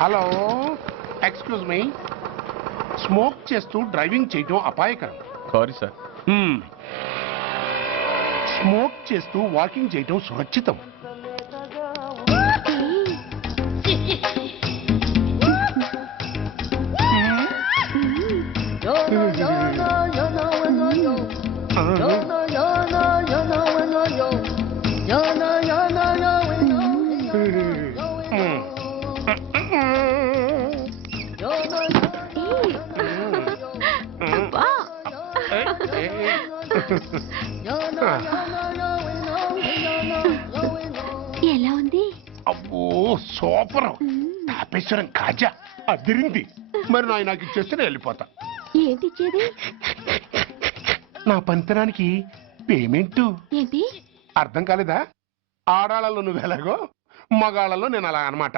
Hello, excuse me. Smoke చేస్తూ driving చేయటం అపాయకరం. Sorry sir. స్మోక్ చేస్తూ వాకింగ్ చేయటం సురక్షితం. ఎలా ఉంది? అబ్బో సూపర్. తాపేశ్వరం కాజా అదిరింది. మరి నాకు ఇచ్చేస్తే నేను వెళ్ళిపోతా. ఏంటి ఇచ్చేది? నా పంతనానికి పేమెంట్. ఏంటి అర్థం కాలేదా? ఆడాళ్ళలో నువ్వు ఎలాగో, మగాళ్ళలో నేను అలా అనమాట.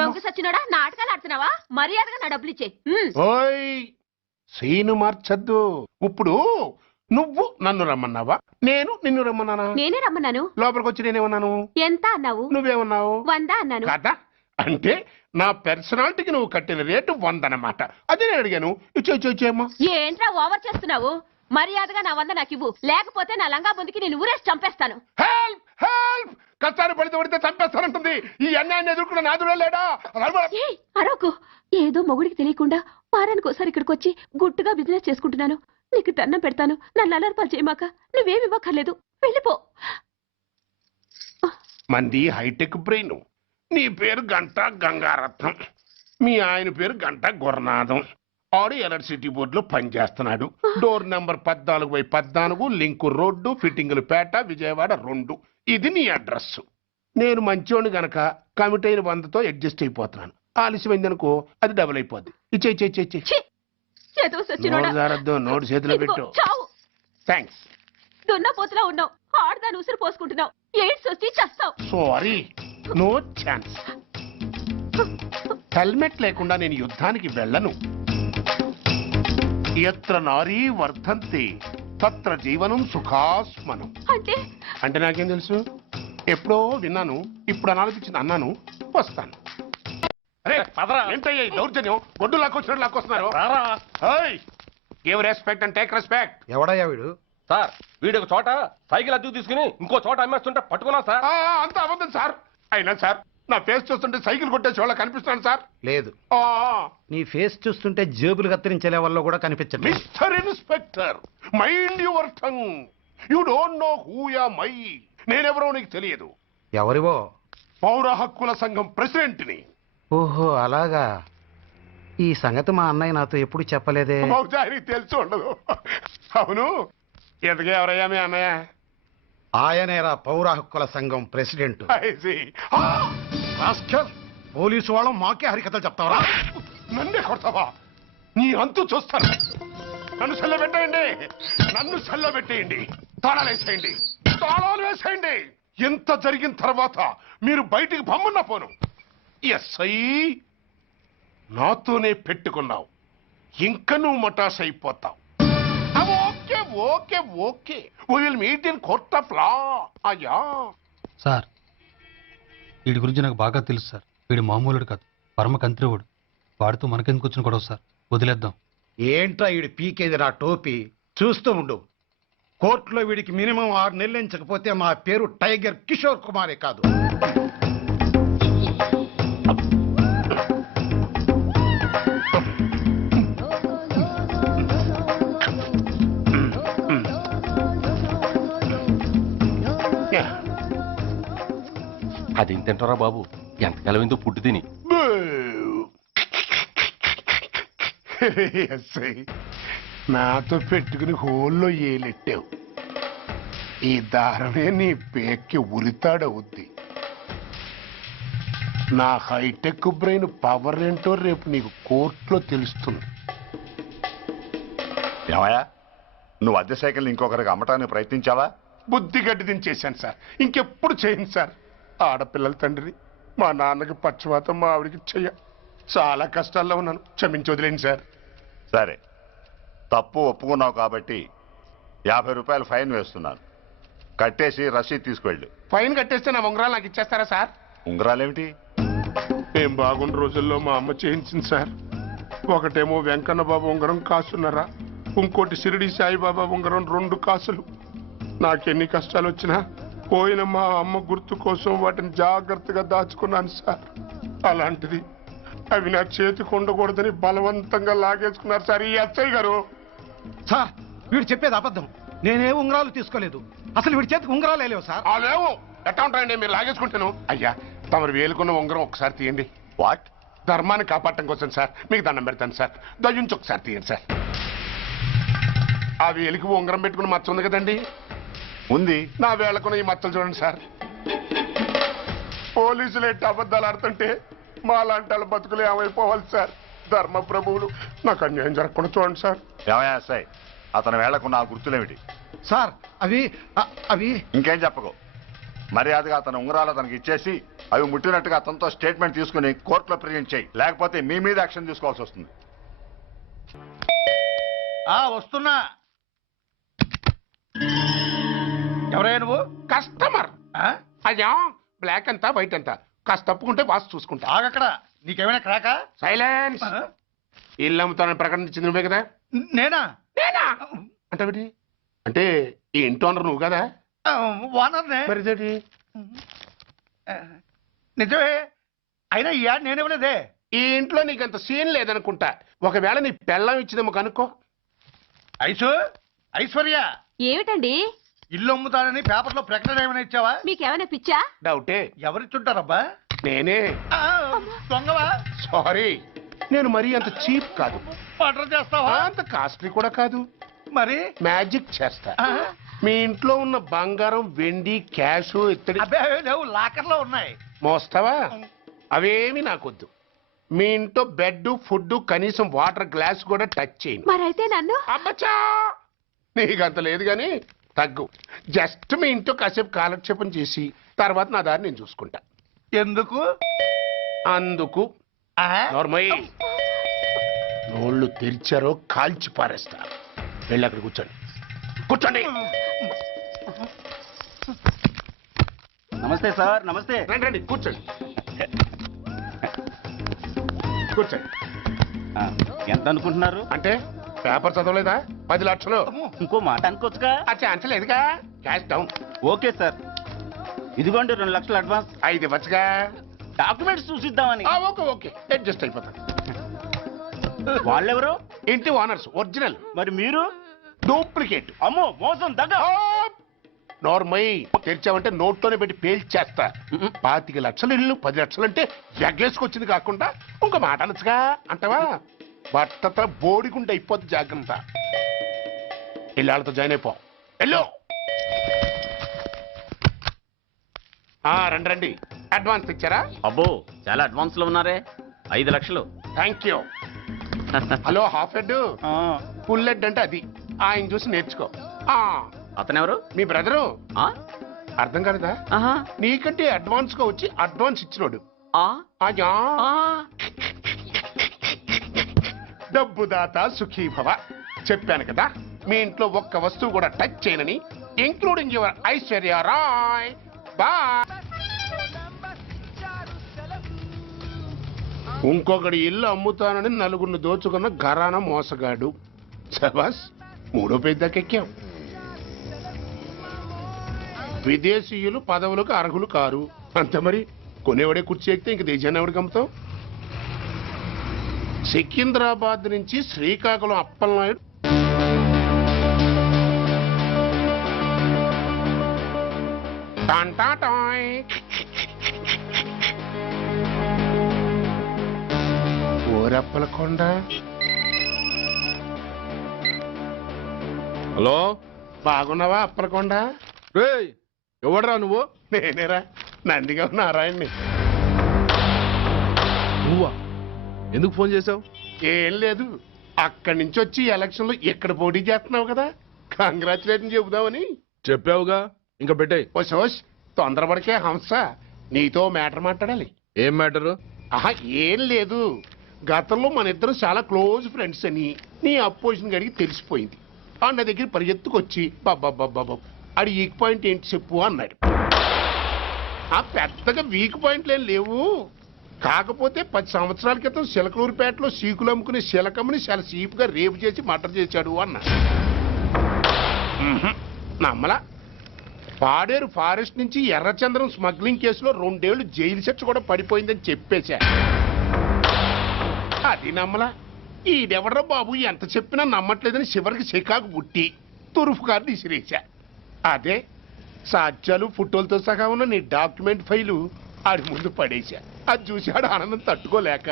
దొంగ సచ్చినోడా, నాటకాలు ఆడుతున్నావా? మర్యాదగా నా డబ్బులు ఇచ్చే. ఓయ్ సీను మార్చద్దు. ఇప్పుడు నువ్వు నన్ను రమ్మన్నావా, నేను నిన్ను రమ్మన్నానా? నేనే రమ్మన్నాను. లోపలికి వచ్చి నేనేమన్నాను? ఎంత అన్నావు? నువ్వేమన్నావు? 100 అన్నాను. కదా, అంటే నా పర్సనాలిటీకి నువ్వు కట్టిన రేటు 100 అన్నమాట. అదే నేను అడిగాను. ఇచ్చేమ్మా. ఏంట్రా ఓవర్ చేస్తున్నావు? మర్యాదగా నా 100 నాకు ఇవ్వు, లేకపోతే నా లంగా ముందుకి నేను ఊరేసి చంపేస్తాను. Help help. కష్టాన్ని పడితే చంపేస్తానంటుంది. ఈ అన్యాయాన్ని ఎదుర్కొన్న నాదుడే లేడా? అరవకు. ఏదో మొగుడికి తెలియకుండా వారానికి ఒకసారి ఇక్కడికి వచ్చి గుట్టుగా బిజినెస్ చేసుకుంటున్నాను. నీకు దండం పెడతాను, నన్ను అలర్పాలు చేయమాక. నువ్వేమి ఇవ్వక్కర్లేదు, వెళ్ళిపో. మంది హైటెక్ బ్రెయిన్. నీ పేరు గంట గంగారత్నం, మీ ఆయన పేరు గంట గురనాథం. ఆడు ఎలక్ట్రిసిటీ బోర్డులో పనిచేస్తున్నాడు. డోర్ నెంబర్ 14/14, లింకు రోడ్డు, ఫిట్టింగులు పేట, విజయవాడ 2. ఇది నీ అడ్రస్. నేను మంచోని గనక కమిట్ అయిన 100తో అడ్జస్ట్ అయిపోతున్నాను. ఆలస్యమైందనుకో అది డబుల్ అయిపోద్ది. నోటు చేతిలో పెట్టు. థ్యాంక్స్. దున్నపోతులా ఉన్నావు, ఆడదాని ఉసురు పోసుకుంటున్నావు. ఎయిడ్స్ వచ్చి చస్తావు. Sorry, no chance. హెల్మెట్ లేకుండా నేను యుద్ధానికి వెళ్ళను. ఎత్ర నారీ వర్ధంతి తత్ర జీవనం సుఖాస్మనం. అంటే నాకేం తెలుసు? ఎప్పుడో విన్నాను, ఇప్పుడు అనాలపించింది అన్నాను. వస్తాను. ఏంటయ్యా దౌర్జన్యం? గొడ్డు లాక్కొచ్చినట్టు లాక్కొస్తున్నారు. Give respect and take respect. ఎవడయ్యా వీడు? సార్, వీడు ఒక చోట సైకిల్ అద్దెకు తీసుకుని ఇంకో చోట అమ్మేస్తుంటే పట్టుకున్నా సార్. అంతా అబద్ధం సార్. అయినా సార్, నా ఫేస్ చూస్తుంటే సైకిల్ కొట్టేసి వాళ్ళ కనిపిస్తున్నాను సార్. లేదు, నీ ఫేస్ చూస్తుంటే జేబులు కత్తిరించే లెవెల్లో కూడా కనిపించదు. Mister inspector, mind your tongue. You don't know who am I. నేనెవరో నీకు తెలియదు. ఎవరివో? పౌర హక్కుల సంఘం ప్రెసిడెంట్ ని. ఓహో అలాగా. ఈ సంగతి మా అన్నయ్య నాతో ఎప్పుడు చెప్పలేదే. బహుశా ఆయనకి తెలిసి ఉండదు. అవును, ఎదుగే ఎవరయ్యా మీ అన్నయ్య? ఆయనేరా పౌర హక్కుల సంఘం ప్రెసిడెంట్. రాస్కల్, పోలీసు వాళ్ళం మాకే హరికథలు చెప్తావరా? నన్నే కొడతావా? నీ అంతు చూస్తాను. నన్ను సెల్ల పెట్టేయండి, నన్ను సెల్ల పెట్టేయండి. తాళాలు వేసేయండి, తాళాలు వేసేయండి. ఎంత జరిగిన తర్వాత మీరు బయటికి పమ్మున్న పోను. ఎస్ఐ, నాతోనే పెట్టుకున్నావు, ఇంకా నువ్వు మటాస్ అయిపోతావు. Okay okay okay, we will meet in court of law. అయ్యా సార్, వీడి గురించి నాకు బాగా తెలుసు సార్. వీడి మామూలుడు కాదు, పరమ కంత్రివుడు. వాడితో మనకెందుకు వచ్చిన గొడవ సార్? వదిలేద్దాం. ఏంట్రా వీడి పీకేది నా టోపీ? చూస్తూ ఉండు. కోర్టులో వీడికి మినిమం 6 నెలలు ఎంచకపోతే మా పేరు టైగర్ కిషోర్ కుమారే కాదు. అదేం తింటారా బాబు? ఎంతకాలం ఏందో పుట్టి తిని. ఎస్ఐ, నాతో పెట్టుకుని హోల్లో ఏలెట్టావు. ఈ దారమే నీ పేక్కి ఉరితాడవుద్ది. నా హైటెక్ బ్రెయిన్ పవర్ ఏంటో రేపు నీకు కోర్టులో తెలుస్తుంది. ఏమయ్యా, నువ్వు అద్దె సైకిల్ ఇంకొకరికి అమ్మటానికి ప్రయత్నించావా? బుద్ధి గడ్డి దించేశాను సార్, ఇంకెప్పుడు చేయను సార్. ఆడపిల్లల తండ్రిని, మా నాన్నకి పక్షవాతం, మా ఆవిడికి చెయ్య. చాలా కష్టాల్లో ఉన్నాను, క్షమించి వదిలేండి సార్. సరే, తప్పు ఒప్పుకున్నావు కాబట్టి 50 రూపాయలు ఫైన్ వేస్తున్నాను. కట్టేసి రసీదు తీసుకువెళ్ళు. ఫైన్ కట్టేస్తే నా ఉంగరాలు నాకు ఇచ్చేస్తారా సార్? ఉంగరాలేమిటి? మేం బాగున్న రోజుల్లో మా అమ్మ చేయించింది సార్. ఒకటేమో వెంకన్న బాబు ఉంగరం కాసున్నరా, ఇంకోటి షిరిడి సాయిబాబా ఉంగరం 2 కాసులు. నాకెన్ని కష్టాలు వచ్చినా పోయిన మా అమ్మ గుర్తు కోసం వాటిని జాగ్రత్తగా దాచుకున్నాను సార్. అలాంటిది అవి నా చేతికి ఉండకూడదని బలవంతంగా లాగేసుకున్నారు సార్ ఈ అచ్చయ్య గారు. సార్ వీడు చెప్పేది అబద్ధం. నేనే ఉంగరాలు తీసుకోలేదు. అసలు వీడి చేతికి ఉంగరాలు లేవు సార్. లేవు. ఎట్టా ఉంటాయండి మీరు లాగేసుకుంటాను. అయ్యా తమరు వేలుకున్న ఉంగరం ఒకసారి తీయండి. వాట్? ధర్మాన్ని కాపాడటం కోసం సార్. మీకు దండం పెడతాను సార్. దయ్యుంచి ఒకసారి తీయండి సార్. ఆ వేలికి ఉంగరం పెట్టుకుని మచ్చ ఉంది కదండి, ఉంది. నా వేళకున్న ఈ మచ్చలు చూడండి సార్. పోలీసులు ఎట్టి అబద్ధాలు ఆడుతుంటే మా లాంటి వాళ్ళ బతుకులు ఏమైపోవాలి సార్. ధర్మ ప్రభువులు నాకు అన్యాయం జరగకుండా చూడండి సార్. ఏమయ్యా ఎస్ఐ, అతని వేళ్లకున్న ఆ గుర్తులేమిటి? సార్ అవి అవి ఇంకేం చెప్పకు. మర్యాదగా అతని ఉంగరాలు అతనికి ఇచ్చేసి అవి ముట్టినట్టుగా అతనితో స్టేట్మెంట్ తీసుకుని కోర్టులో ప్రజెంట్ చేయి. లేకపోతే మీ మీద యాక్షన్ తీసుకోవాల్సి వస్తుంది. వస్తున్నా. ఎవరయ్యా నువ్వు? కస్టమర్. అయ్యా బ్లాక్ అంతా వైట్ అంతా కాస్త తప్పుకుంటే వాసు చూసుకుంటా. ఆగక్కడ. నీకేమైనా క్రాకా? సైలెన్స్. ఇల్లు అమ్ముతానని ప్రకటించింది నువ్వే కదా? నేనా? నేనా అంటే అంటే ఈ ఇంటి ఓనర్ నువ్వు కదా? వానర్నే. మరి ఇదేంటి? నిజమే. అయినా ఈ యాడ్ నేనేవలేదే. ఈ ఇంట్లో నీకంత సీన్ లేదనుకుంటా. ఒకవేళ నీ పెళ్ళం ఇచ్చిందేమో కనుక్కో. ఐశ్వర్య ఏమిటండి ఇల్లు అమ్ముతానని పేపర్లో ప్రకటన ఏమైనా ఇచ్చావా? మీకేమైనా పిచ్చా? డౌటే. ఎవరిచ్చుంటారబ్బా? నేనే. దొంగవా? సారీ, నేను మరీ అంత చీప్ కాదు. మర్డర్ చేస్తావా? అంత కాస్ట్లీ కూడా కాదు. మరి మ్యాజిక్ చేస్తా. మీ ఇంట్లో ఉన్న బంగారం, వెండి, క్యాష్, ఇత్తడి అబ్బే లేవు, లాకర్ లో ఉన్నాయి. మోస్తావా? అవేమి నాకొద్దు. మీ ఇంట్లో బెడ్, ఫుడ్, కనీసం వాటర్ గ్లాస్ కూడా టచ్ చేయను. మరైతే నన్ను అబ్బచ్చా, నీకంత లేదు గాని తగ్గు. జస్ట్ మీ ఇంట్లో కాసేపు కాలక్షేపం చేసి తర్వాత నా దారి నేను చూసుకుంటా. ఎందుకు? అందుకు. నార్మల్ నోళ్ళు తెరిచారో కాల్చి పారేస్తా. వెళ్ళి అక్కడ కూర్చోండి. కూర్చోండి. నమస్తే సార్. నమస్తే. రండి రండి కూర్చోండి. కూర్చోండి. ఎంత అనుకుంటున్నారు? అంటే పేపర్ చదవలేదా? 10 లక్షలు. ఇంకో మాట అనుకోవచ్చుగా. ఆ ఛాన్స్ లేదుగా. Cash down. ఓకే సార్, ఇదిగోండి 2 లక్షలు అడ్వాన్స్. 5 ఇవ్వచ్చుగా. డాక్యుమెంట్స్ చూసిద్దామని. ఓకే ఓకే అడ్జస్ట్ అయిపోతాను. వాళ్ళెవరు? ఇంటి ఓనర్స్. ఒరిజినల్. మరి మీరు? డూప్లికేట్. అమ్మో మోసం దగ్గర. నార్మల్ తెరిచావంటే నోట్లోనే పెట్టి పేల్చేస్తా. 25 లక్షలు ఇల్లు 10 లక్షలు అంటే ఎగ్గేసుకొచ్చింది కాకుండా ఇంకో మాట అనొచ్చుగా అంటావా? బట్టతో బోడిగుండి అయిపోద్ది. జాగ్రత్త. ఇళ్ళతో జాయిన్ అయిపో. వెళ్ళు. రండి రండి. అడ్వాన్స్ ఇచ్చారా? అబ్బో చాలా అడ్వాన్స్ లో ఉన్నారే. 5 లక్షలు. Thank you. Hello half head, full head అంటే అది. ఆయన చూసి నేర్చుకో. అతనెవరు? మీ బ్రదరు. ఆ? అర్థం కాలేదా? ఆహా. నీకంటే అడ్వాన్స్ గా వచ్చి అడ్వాన్స్ ఇచ్చినోడు. ఆ? అయ్యా. ఆ. డబ్బు దాత సుఖీభవ. చెప్పాను కదా మీ ఇంట్లో ఒక్క వస్తువు కూడా టచ్ చేయనని, including your Aishwarya Rai. Bye. ఇంకొకటి ఇల్లు అమ్ముతానని నలుగురిని దోచుకున్న ఘరాన మోసగాడు. శబాస్, 3వ పేజీ దాకా ఎక్కాం. విదేశీయులు పదవులకు అర్హులు కారు. అంతే మరి. కొనేవాడే కుర్చీ ఎక్కితే ఇంక దేశాన్ని ఎవరికి అమ్ముతాం? సికింద్రాబాద్ నుంచి శ్రీకాకుళం అప్పలనాయుడు టాంటాటాయ్. ఓరప్పలకొండ. హలో, బాగున్నావా అప్పలకొండ? రేయ్ ఎవడరా నువ్వు? నేనేరా, నందిగా నారాయణ్ణి. నువ్వా? ఎందుకు ఫోన్ చేసావు? ఏం లేదు, అక్కడి నుంచి వచ్చి ఎలక్షన్ లో ఇక్కడ పోటీ చేస్తున్నావు కదా, కంగ్రాచులేషన్ చెబుదామని. చెప్పావుగా, ఇంకా పెట్టాయి. ఓ సోష్, తొందరపడికే హంస, నీతో మ్యాటర్ మాట్లాడాలి. ఏం మ్యాటరు? ఆహా, ఏం లేదు. గతంలో మన ఇద్దరం చాలా క్లోజ్ ఫ్రెండ్స్ అని నీ అపోజిషన్ గడికి తెలిసిపోయింది. ఆ నా దగ్గర పరిగెత్తుకొచ్చి బాబా అది వీక్ పాయింట్ ఏంటి చెప్పు అన్నాడు. ఆ పెద్దగా వీక్ పాయింట్లు ఏం లేవు, కాకపోతే 10 సంవత్సరాల క్రితం సిలకలూరుపేటలో సీకులు అమ్ముకునే శిలకమ్మని చాలా సీపుగా రేపు చేసి మర్డర్ చేశాడు అన్న. నమ్మలా. పాడేరు ఫారెస్ట్ నుంచి ఎర్రచంద్రం స్మగ్లింగ్ కేసులో 2 ఏళ్లు జైలు శిక్ష కూడా పడిపోయిందని చెప్పేశా. అది నమ్మలా. ఈడెవడ్రా బాబు ఎంత చెప్పినా నమ్మట్లేదని చివరికి చికాకు పుట్టి తురుపు కార్డు ఇసిరేశా. అదే సాక్ష్యాలు ఫోటోలతో సహా ఉన్న నీ డాక్యుమెంట్ ఫైలు ఆడి ముందు పడేశా. అది చూశాడు ఆనందం తట్టుకోలేక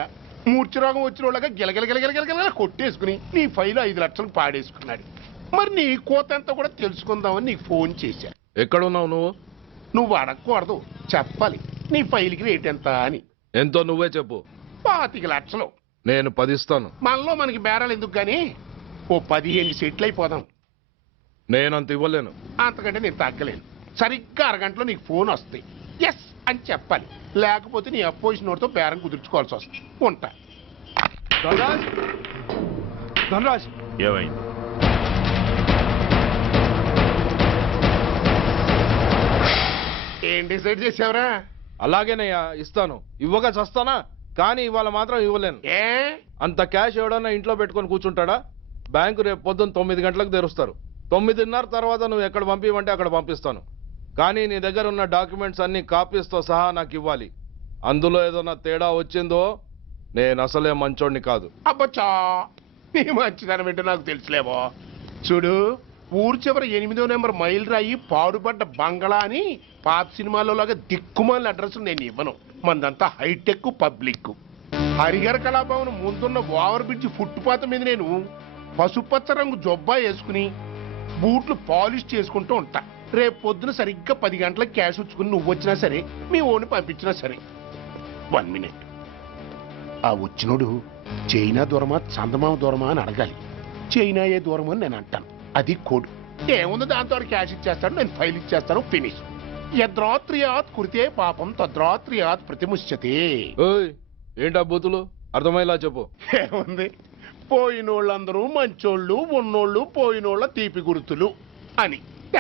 మూర్ఛరోగం వచ్చిన వాళ్ళగా గిలగిలగిలగిలగిలగిల కొట్టేసుకుని నీ ఫైలు 5 లక్షలకు పాడేసుకున్నాడు. మరి నీ కోతంతా కూడా తెలుసుకుందామని నీకు ఫోన్ చేశా. ఎక్కడున్నావు నువ్వు? నువ్వు అడగకూడదు, చెప్పాలి. నీ ఫైల్కి రేట్ ఎంత అని. ఎంతో నువ్వే చెప్పు. 25 లక్షలు. నేను 10 ఇస్తాను. మనలో మనకి బేరాలు ఎందుకు గానీ ఓ 15 సెట్లు అయిపోదాం. నేనంత ఇవ్వలేను. అంతకంటే నేను తగ్గలేను. సరిగ్గా అరగంటలో నీకు ఫోన్ వస్తాయి. ఎస్ అని చెప్పాలి, లేకపోతే నీ అపోజిషన్ నోటితో బేరం కుదుర్చుకోవాల్సి వస్తుంది. ఉంటా. ధనరాజ్ ఏమైంది? ఏం డిసైడ్ చేసావురా? అలాగేనయ్యా, ఇస్తాను. ఇవ్వగా చస్తానా, కానీ ఇవాళ మాత్రం ఇవ్వలేను. ఏ అంత క్యాష్ ఎవడన్నా ఇంట్లో పెట్టుకొని కూర్చుంటాడా? బ్యాంకు రేపు పొద్దున్న 9 గంటలకు తెరుస్తారు. 9:30 తర్వాత నువ్వు ఎక్కడ పంపిమంటే అక్కడ పంపిస్తాను. కానీ నీ దగ్గర ఉన్న డాక్యుమెంట్స్ అన్ని కాపీస్తో సహా నాకు ఇవ్వాలి. అందులో ఏదైనా తేడా వచ్చిందో నేను అసలే మంచోడిని కాదు. అబ్బచ్చా, నీ మంచిదనం ఏంటో నాకు తెలుసులేవో. చూడు, ఊరు చివరి 8వ నెంబర్ మైల్ రాయి పాడుపడ్డ బంగళా అని పాత సినిమాలో లాగా దిక్కుమాల అడ్రస్ నేను ఇవ్వను. మందంతా హైటెక్ పబ్లిక్. హరిహర కళాభవన్ ముందున్న ఓవర్ బ్రిడ్జ్ ఫుట్పాత్ మీద నేను పసుపచ్చ రంగు జొబ్బా వేసుకుని బూట్లు పాలిష్ చేసుకుంటూ ఉంటా. రేపు పొద్దున సరిగ్గా 10 గంటలకు క్యాష్ వచ్చుకుని నువ్వు వచ్చినా సరే, మీ ఓని పంపించినా సరే. 1 మినిట్. ఆ వచ్చినోడు చైనా దూరమా చందమామ దూరమా అని అడగాలి. చైనా ఏ దూరం అని నేను అంటాను. అది కోడ్. ఏముంది దాంతో క్యాష్ ఇచ్చేస్తాడు, నేను ఫైల్ ఇచ్చేస్తాను, ఫినిష్. యద్రాత్రియాత్ కురితే పాపం తద్రాత్రియాత్ ప్రతిముష్యతే. ఓయ్, ఏంటా బూతులు? అర్థమయ్యేలా చెప్పు. ఏముంది, పోయినోళ్ళందరూ మంచోళ్ళు, ఉన్నోళ్ళు పోయినోళ్ళ తీపి గుర్తులు అని.